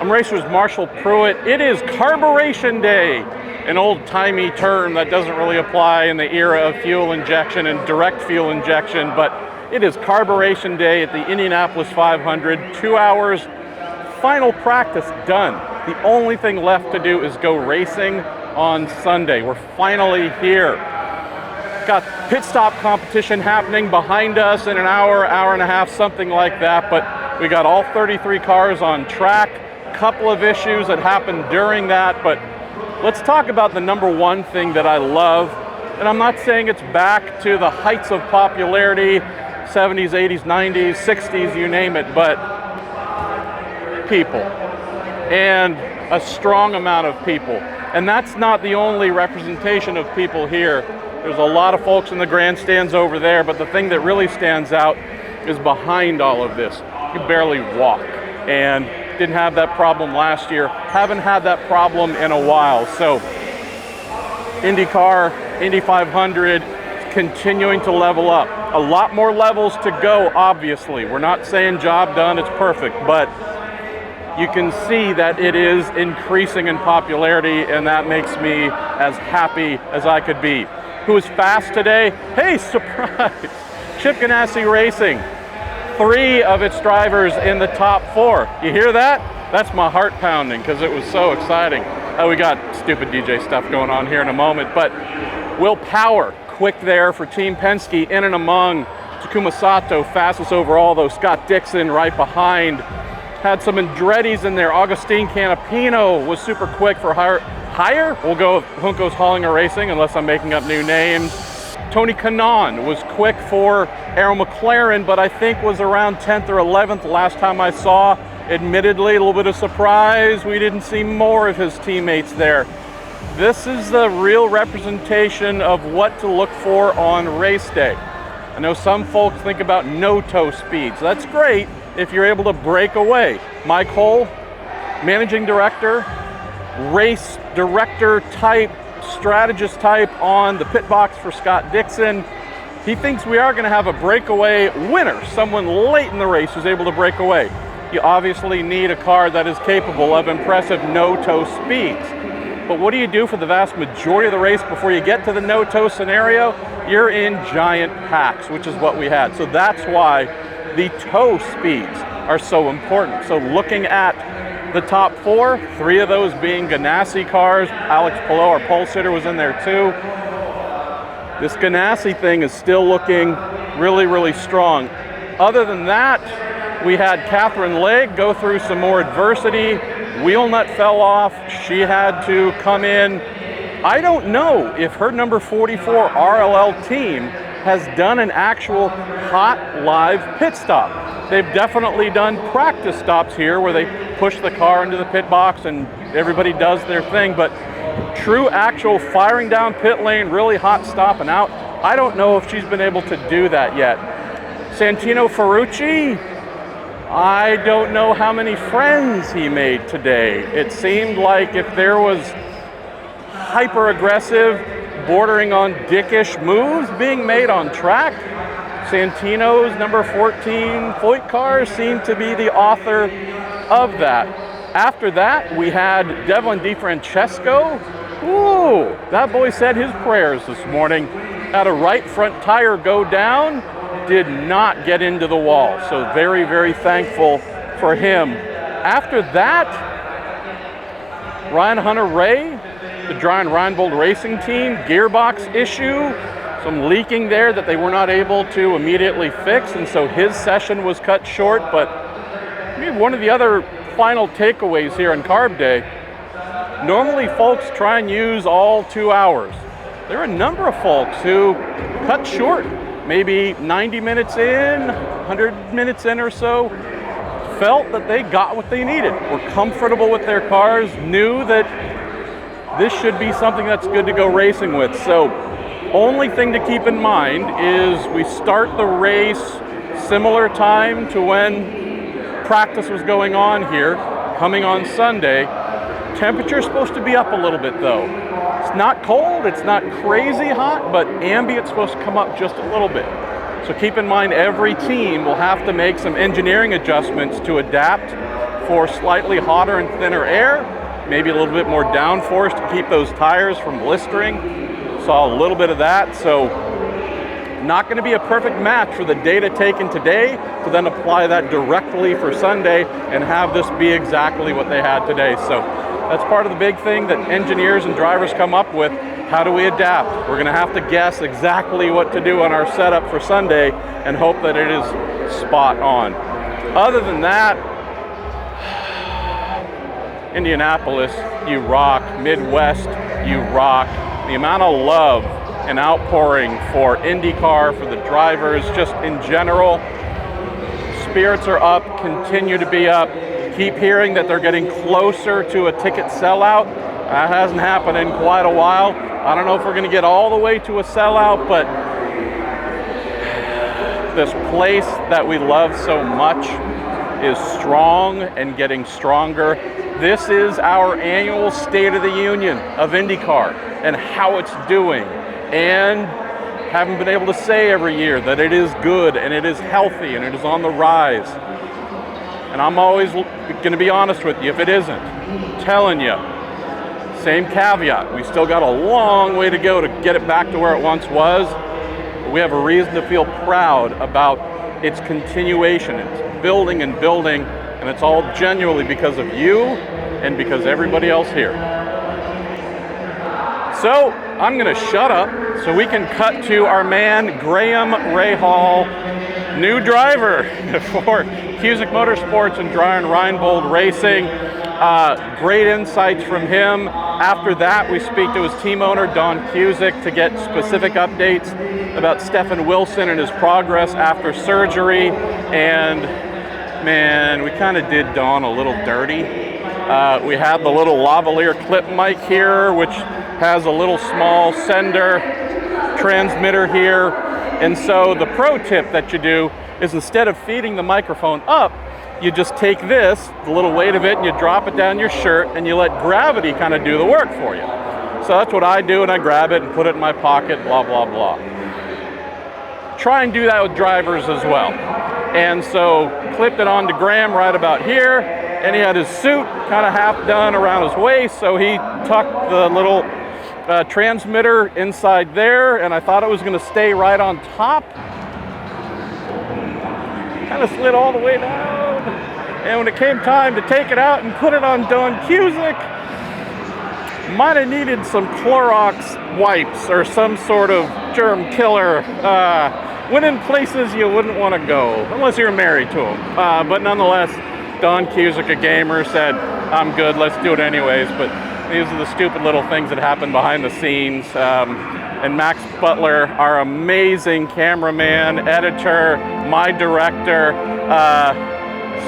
I'm Racer's Marshall Pruett. It is Carburation Day, an old-timey term that doesn't really apply in the era of fuel injection and direct fuel injection, but it is Carburation Day at the Indianapolis 500. 2 hours, final practice done. The only thing left to do is go racing on Sunday. We're finally here. Got pit stop competition happening behind us in an hour, hour and a half, something like that, but we got all 33 cars on track. Couple of issues that happened during that, but let's talk about the number one thing that I love, and I'm not saying it's back to the heights of popularity, 70s, 80s, 90s, 60s, you name it, but people, and a strong amount of people. And that's not the only representation of people here. There's a lot of folks in the grandstands over there, but the thing that really stands out is behind all of this. You barely walk, and didn't have that problem last year. Haven't had that problem in a while. So IndyCar, Indy 500, continuing to level up. A lot more levels to go, obviously. We're not saying job done, it's perfect, but you can see that it is increasing in popularity, and that makes me as happy as I could be. Who is fast today? Hey, surprise! Chip Ganassi Racing. 3 of its drivers in the top 4. You hear that? That's my heart pounding because it was so exciting. We got stupid DJ stuff going on here in a moment, but Will Power, quick there for Team Penske, in and among. Takuma Sato, fastest overall, though. Scott Dixon right behind. Had some Andretti's in there. Augustine Canapino was super quick for higher. We'll go with Junko's Hollinger Racing, unless I'm making up new names. Tony Kanaan was quick for Arrow McLaren, but I think was around 10th or 11th last time I saw. Admittedly, a little bit of surprise. We didn't see more of his teammates there. This is the real representation of what to look for on race day. I know some folks think about no-toe speeds. That's great if you're able to break away. Mike Hull, managing director, race director type, strategist type on the pit box for Scott Dixon. He thinks we are going to have a breakaway winner, someone late in the race who's able to break away. You obviously need a car that is capable of impressive no-toe speeds. But what do you do for the vast majority of the race before you get to the no-toe scenario? You're in giant packs, which is what we had. So that's why the toe speeds are so important. So looking at the top 4, 3 of those being Ganassi cars. Alex Palou, our pole sitter, was in there too. This Ganassi thing is still looking really, really strong. Other than that, we had Catherine Legg go through some more adversity. Wheel nut fell off. She had to come in. I don't know if her number 44 RLL team has done an actual hot live pit stop. They've definitely done practice stops here where they push the car into the pit box and everybody does their thing, but true actual firing down pit lane, really hot stop and out, I don't know if she's been able to do that yet. Santino Ferrucci, I don't know how many friends he made today. It seemed like if there was hyper aggressive, bordering on dickish moves being made on track, Santino's number 14 Foyt car seemed to be the author of that. After that, we had Devlin DeFrancesco. Ooh, that boy said his prayers this morning. Had a right front tire go down, did not get into the wall. So very, very thankful for him. After that, Ryan Hunter-Ray, the Brian Reinbold Racing Team, gearbox issue, some leaking there that they were not able to immediately fix, and so his session was cut short. But maybe one of the other final takeaways here on Carb Day, normally folks try and use all 2 hours. There are a number of folks who cut short, maybe 90 minutes in, 100 minutes in or so, felt that they got what they needed, were comfortable with their cars, knew that this should be something that's good to go racing with. So only thing to keep in mind is we start the race similar time to when practice was going on here, coming on Sunday. Temperature's supposed to be up a little bit though. It's not cold, it's not crazy hot, but ambient's supposed to come up just a little bit. So keep in mind every team will have to make some engineering adjustments to adapt for slightly hotter and thinner air, maybe a little bit more downforce to keep those tires from blistering. Saw a little bit of that, so not going to be a perfect match for the data taken today to then apply that directly for Sunday and have this be exactly what they had today. So that's part of the big thing that engineers and drivers come up with. How do we adapt? We're going to have to guess exactly what to do on our setup for Sunday and hope that it is spot on. Other than that, Indianapolis, you rock. Midwest, you rock. The amount of love and outpouring for IndyCar, for the drivers, just in general. Spirits are up, continue to be up. Keep hearing that they're getting closer to a ticket sellout. That hasn't happened in quite a while. I don't know if we're going to get all the way to a sellout, but this place that we love so much is strong and getting stronger. This is our annual State of the Union of IndyCar and how it's doing. And haven't been able to say every year that it is good and it is healthy and it is on the rise. And I'm always going to be honest with you, if it isn't, I'm telling you, same caveat, we still got a long way to go to get it back to where it once was. But we have a reason to feel proud about its continuation. It's building and building, and it's all genuinely because of you and because everybody else here. So I'm going to shut up so we can cut to our man Graham Rahal, new driver for Cusick Motorsports and Brian Reinbold Racing. Great insights from him. After that, we speak to his team owner, Don Cusick, to get specific updates about Stefan Wilson and his progress after surgery. And man, we kind of did Don a little dirty. We had the little lavalier clip mic here, which has a little small sender transmitter here. And so the pro tip that you do is instead of feeding the microphone up, you just take this, the little weight of it, and you drop it down your shirt and you let gravity kind of do the work for you. So that's what I do, and I grab it and put it in my pocket, blah, blah, blah. Try and do that with drivers as well. And so clipped it onto Graham right about here, and he had his suit kind of half done around his waist, so he tucked the little transmitter inside there, and I thought it was going to stay right on top. Kind of slid all the way down, and when it came time to take it out and put it on Don Cusick, might have needed some Clorox wipes or some sort of germ killer. Went in places you wouldn't want to go unless you're married to him. But nonetheless, Don Cusick, a gamer, said, "I'm good. Let's do it anyways." But these are the stupid little things that happen behind the scenes. And Max Butler, our amazing cameraman, editor, my director.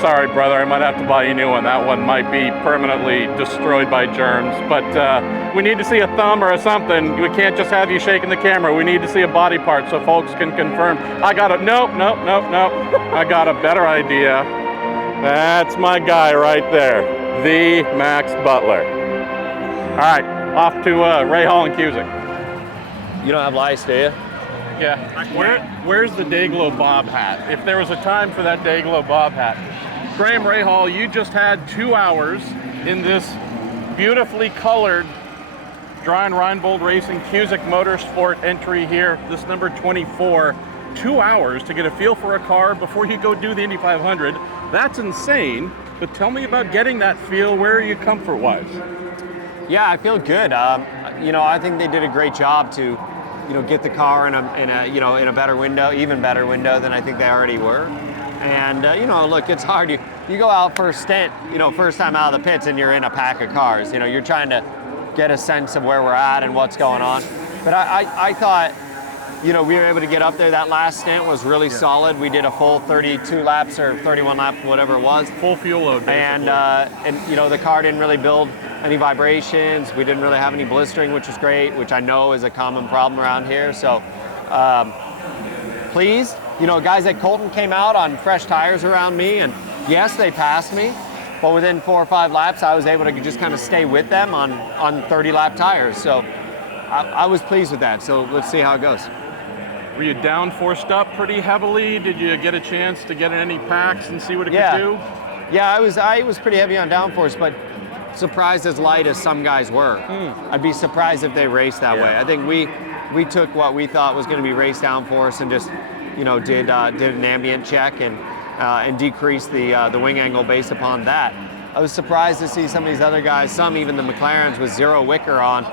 Sorry, brother, I might have to buy you a new one. That one might be permanently destroyed by germs. But we need to see a thumb or a something. We can't just have you shaking the camera. We need to see a body part so folks can confirm. I got a, nope. I got a better idea. That's my guy right there, the Max Butler. All right, off to Rahal and Cusick. You don't have lice, do you? Yeah. Where's the Dayglow Bob hat? If there was a time for that Dayglow Bob hat. Graham Rahal, you just had 2 hours in this beautifully colored Brian Reinbold Racing Cusick Motorsport entry here, this number 24. 2 hours to get a feel for a car before you go do the Indy 500. That's insane. But tell me about getting that feel. Where are you comfort-wise? Yeah, I feel good. I think they did a great job to, get the car in a better window, even better window than I think they already were. And look, it's hard. You go out for a stint, first time out of the pits, and you're in a pack of cars. You're trying to get a sense of where we're at and what's going on. But I thought, we were able to get up there. That last stint was really solid. We did a full 32 laps or 31 laps, whatever it was. Full fuel load, basically. And the car didn't really build any vibrations. We didn't really have any blistering, which was great, which I know is a common problem around here. So pleased. Guys at Colton came out on fresh tires around me, and yes, they passed me. But within 4 or 5 laps, I was able to just kind of stay with them on 30-lap tires. So I was pleased with that. So let's see how it goes. Were you downforced up pretty heavily? Did you get a chance to get in any packs and see what it could do? Yeah, I was pretty heavy on downforce, but surprised as light as some guys were. I'd be surprised if they raced that way. I think we took what we thought was going to be race downforce and just, you know, did an ambient check and decreased the wing angle based upon that. I was surprised to see some of these other guys, some even the McLarens with zero wicker on.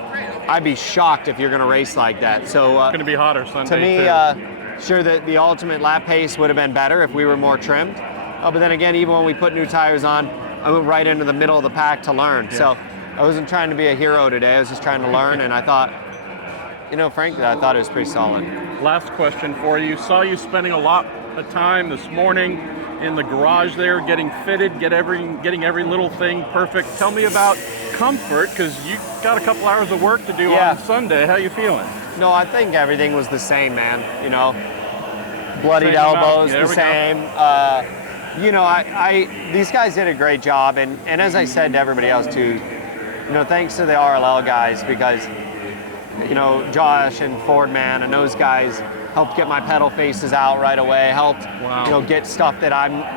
I'd be shocked if you're going to race like that. So it's going to be hotter Sunday. To me, sure that the ultimate lap pace would have been better if we were more trimmed. But then again, even when we put new tires on, I went right into the middle of the pack to learn. Yeah. So I wasn't trying to be a hero today. I was just trying to learn, and I thought, you know, frankly, I thought it was pretty solid. Last question for you. Saw you spending a lot of time this morning in the garage there, getting fitted, getting every little thing perfect. Tell me about comfort, because you got a couple hours of work to do on Sunday. How you feeling? No, I think everything was the same, man. You know, bloodied elbows, the same. You know, these guys did a great job, and as I said to everybody else too, you know, thanks to the RLL guys, because, you know, Josh and Fordman and those guys helped get my pedal faces out right away, helped, you know, get stuff that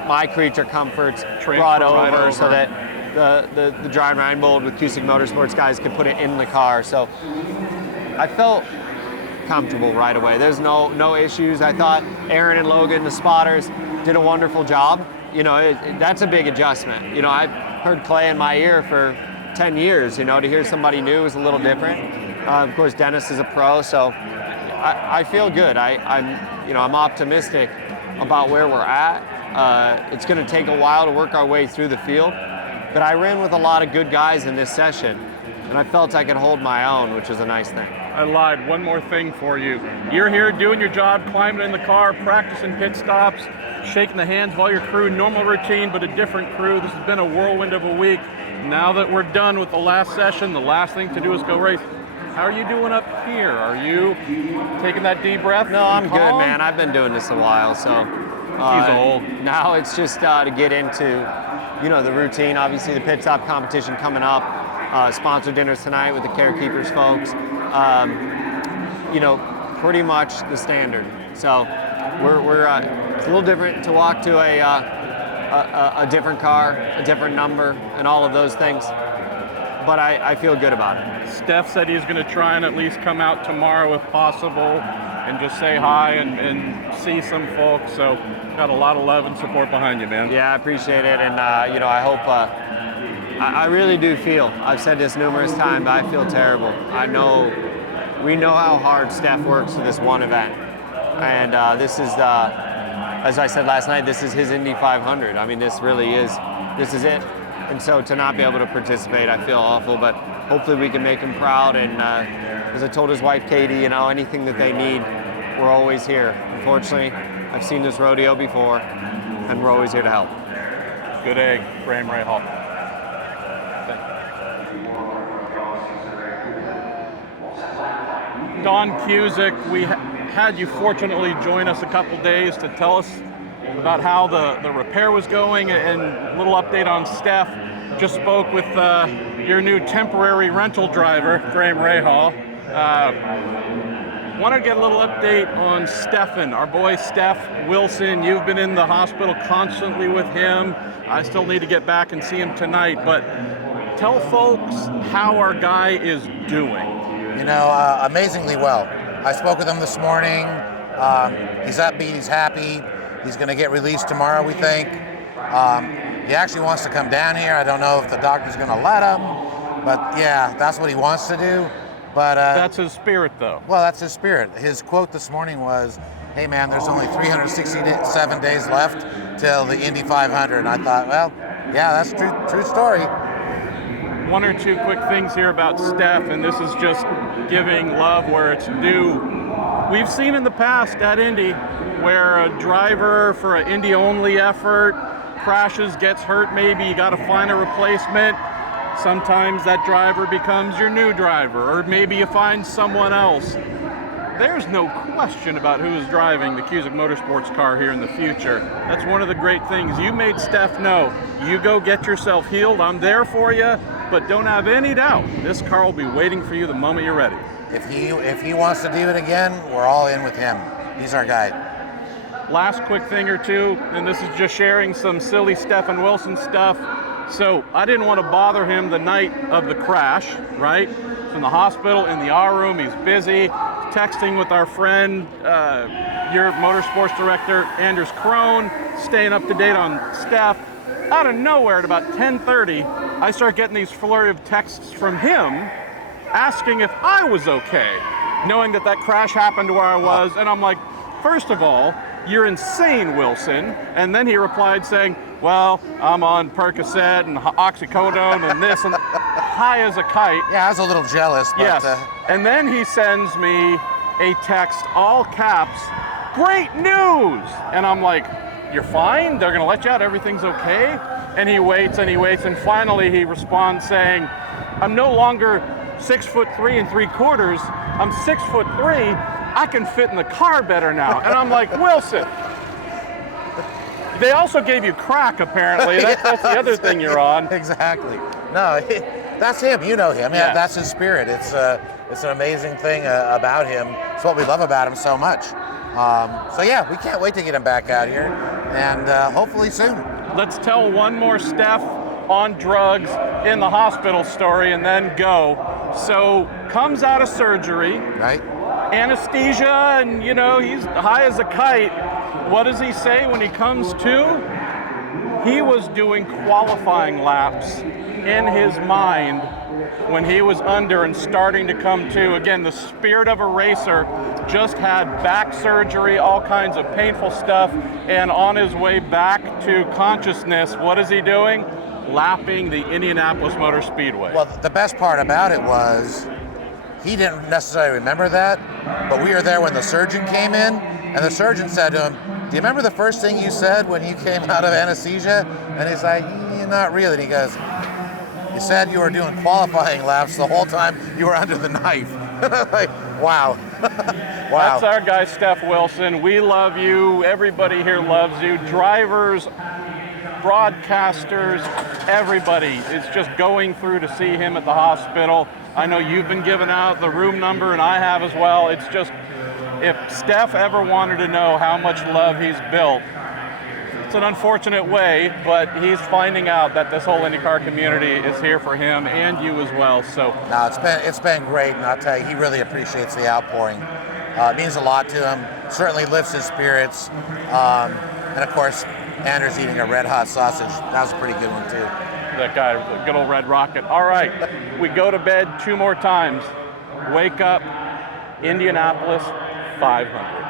my creature comforts brought over so that the Dry Reinbold with Cusick Motorsports guys could put it in the car. So I felt comfortable right away. There's no issues. I thought Aaron and Logan, the spotters, did a wonderful job. You know, that's a big adjustment. You know, I've heard Clay in my ear for 10 years. You know, to hear somebody new is a little different. Of course, Dennis is a pro, so I feel good. I'm optimistic about where we're at. It's going to take a while to work our way through the field, but I ran with a lot of good guys in this session, and I felt I could hold my own, which is a nice thing. I lied. One more thing for you. You're here doing your job, climbing in the car, practicing pit stops, shaking the hands of all your crew, normal routine, but a different crew. This has been a whirlwind of a week. Now that we're done with the last session, the last thing to do is go race. How are you doing up here? Are you taking that deep breath? No, I'm good, man. I've been doing this a while, so. He's old. Now it's just to get into, you know, the routine. Obviously, the pit stop competition coming up. Sponsor dinners tonight with the Carekeepers folks. You know, pretty much the standard. So we're it's a little different to walk to a different car, a different number, and all of those things. But I feel good about it. Steph said he's going to try and at least come out tomorrow if possible and just say hi and see some folks. So got a lot of love and support behind you, man. Yeah, I appreciate it. And, you know, I hope, I really do feel, I've said this numerous times, but I feel terrible. We know how hard Steph works for this one event. And this is, as I said last night, this is his Indy 500. I mean, this is it. And so to not be able to participate, I feel awful, but hopefully we can make him proud. And as I told his wife, Katie, you know, anything that they need, we're always here. Unfortunately, I've seen this rodeo before, and we're always here to help. Good egg, Graham Rahal. Don Cusick, we had you fortunately join us a couple days to tell us about how the repair was going, and a little update on Steph. Just spoke with your new temporary rental driver, Graham Rahal. Want to get a little update on Stefan, our boy Steph Wilson. You've been in the hospital constantly with him. I still need to get back and see him tonight, but tell folks how our guy is doing. You know, amazingly well. I spoke with him this morning. He's upbeat, he's happy. He's going to get released tomorrow, we think. He actually wants to come down here. I don't know if the doctor's going to let him, but yeah, that's what he wants to do. But that's his spirit, though. Well, that's his spirit. His quote this morning was, "Hey, man, there's only 367 days left till the Indy 500." And I thought, well, yeah, that's true story. One or two quick things here about Steph, and this is just giving love where it's due. We've seen in the past at Indy where a driver for an Indy-only effort crashes, gets hurt maybe, you got to find a replacement. Sometimes that driver becomes your new driver, or maybe you find someone else. There's no question about who is driving the Cusick Motorsports car here in the future. That's one of the great things. You made Steph know, you go get yourself healed, I'm there for you, but don't have any doubt, this car will be waiting for you the moment you're ready. If he wants to do it again, we're all in with him. He's our guy. last quick thing or two, and this is just sharing some silly Stefan Wilson stuff. So I didn't want to bother him the night of the crash, right? He's in the hospital, in the R room, he's busy, texting with our friend, your motorsports director, Anders Krohn, staying up to date on Steph. Out of nowhere at about 10:30, I start getting these flurry of texts from him asking if I was okay, knowing that that crash happened where I was. And I'm like, first of all, you're insane, Wilson. And then he replied saying, well, I'm on Percocet and oxycodone and this, and high as a kite. Yeah, I was a little jealous, but Yes. And then he sends me a text, all caps, great news. And I'm like, you're fine? They're gonna let you out, everything's okay? And he waits, and finally he responds saying, I'm no longer 6'3" 3/4, I'm 6'3", I can fit in the car better now. And I'm like, Wilson. They also gave you crack, apparently. That's the other thing you're on. Exactly. No, that's him. You know him. Yeah, Yes. that's his spirit. It's an amazing thing about him. It's what we love about him so much. So yeah, we can't wait to get him back out here, and hopefully soon. Let's tell one more Steph on drugs in the hospital story and then go. So comes out of surgery, Right? anesthesia, and he's high as a kite. What does he say when he comes to? He was doing qualifying laps in his mind when he was under and starting to come to. Again, the spirit of a racer, just had back surgery, all kinds of painful stuff, and on his way back to consciousness, what is he doing? Lapping the Indianapolis Motor Speedway. Well, the best part about it was he didn't necessarily remember that, but we were there when the surgeon came in, and the surgeon said to him, do you remember the first thing you said when you came out of anesthesia? And he's like, not really. And he goes, you said you were doing qualifying laps the whole time you were under the knife. Like, wow. Wow. That's our guy, Steph Wilson. We love you. Everybody here loves you. Drivers, broadcasters, everybody is just going through to see him at the hospital. I know you've been giving out the room number, and I have as well. It's just, if Steph ever wanted to know how much love he's built, it's an unfortunate way, but he's finding out that this whole IndyCar community is here for him and you as well. So no, it's been great, and I'll tell you, he really appreciates the outpouring. It means a lot to him. Certainly lifts his spirits. And of course, Anders eating a red hot sausage. That was a pretty good one too. that guy, the good old Red Rocket. All right, we go to bed 2 more times. Wake up, Indianapolis 500.